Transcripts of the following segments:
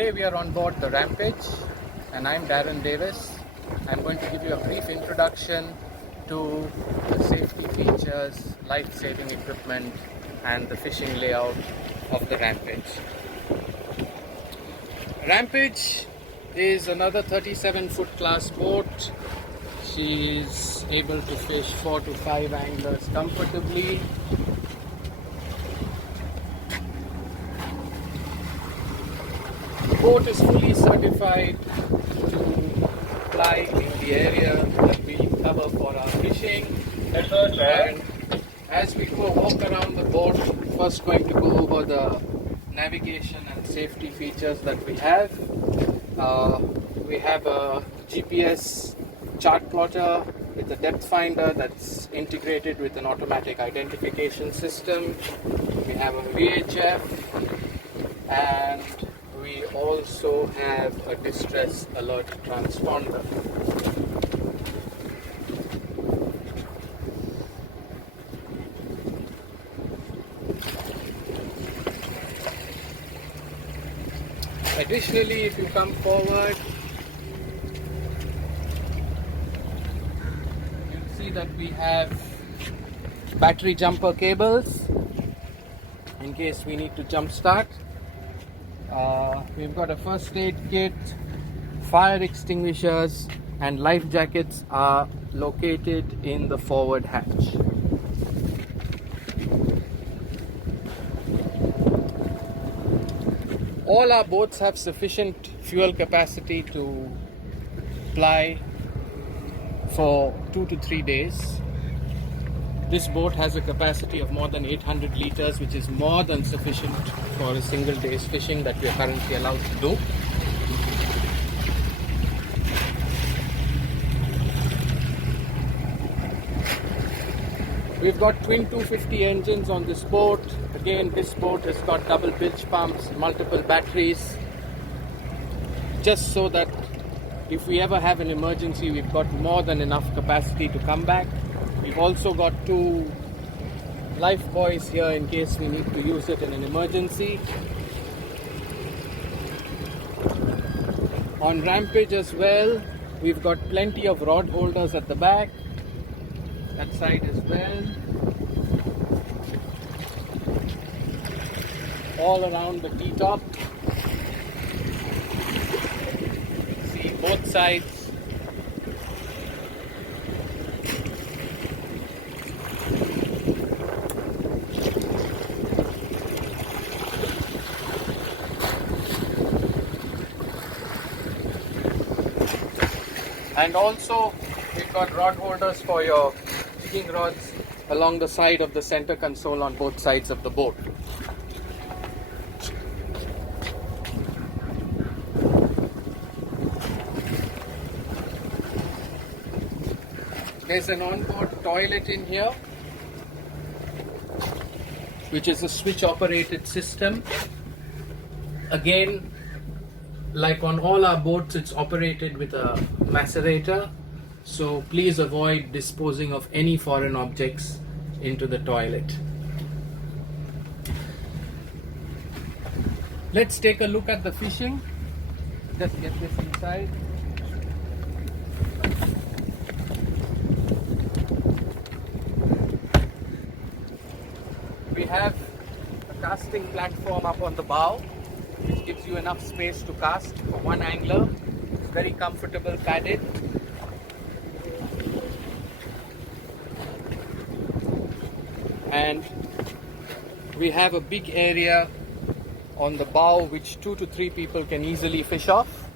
Today we are on board the Rampage and I'm Darran Davis. I'm going to give you a brief introduction to the safety features, life-saving equipment and the fishing layout of the Rampage. Rampage is another 37-foot class boat. She's able to fish 4 to 5 anglers comfortably. The boat is fully certified to fly in the area that we cover for our fishing. And as we go walk around the boat, first going to go over the navigation and safety features that we have. We have a GPS chart plotter with a depth finder that's integrated with an automatic identification system. We have a VHF and we also have a distress alert transponder. Additionally, if you come forward, you'll see that we have battery jumper cables in case we need to jump start. We've got a first aid kit, fire extinguishers and life jackets are located in the forward hatch. All our boats have sufficient fuel capacity to ply for 2 to 3 days. This boat has a capacity of more than 800 liters, which is more than sufficient for a single day's fishing that we are currently allowed to do. We've got twin 250 engines on this boat. Again, this boat has got double bilge pumps, multiple batteries, just so that if we ever have an emergency, we've got more than enough capacity to come back. We've also got 2 life buoys here in case we need to use it in an emergency. On Rampage as well, we've got plenty of rod holders at the back, that side as well. All around the T-top. See both sides. And also we've got rod holders for your jigging rods along the side of the center console on both sides of the boat. There's an onboard toilet in here, which is a switch operated system. Again, like on all our boats, it's operated with a macerator, so please avoid disposing of any foreign objects into the toilet. Let's take a look at the fishing. Just get this inside. We have a casting platform up on the bow, which gives you enough space to cast for one angler. It's very comfortable, padded. And we have a big area on the bow which 2 to 3 people can easily fish off.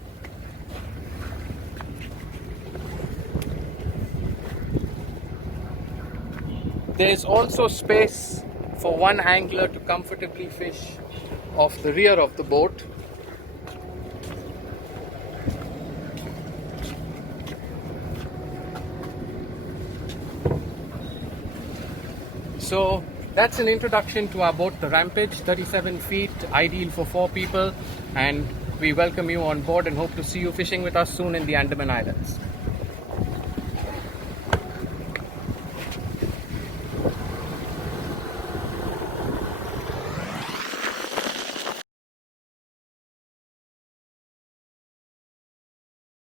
There's also space for one angler to comfortably fish off the rear of the boat. So that's an introduction to our boat, the Rampage, 37 feet, ideal for 4 people, and we welcome you on board and hope to see you fishing with us soon in the Andaman Islands.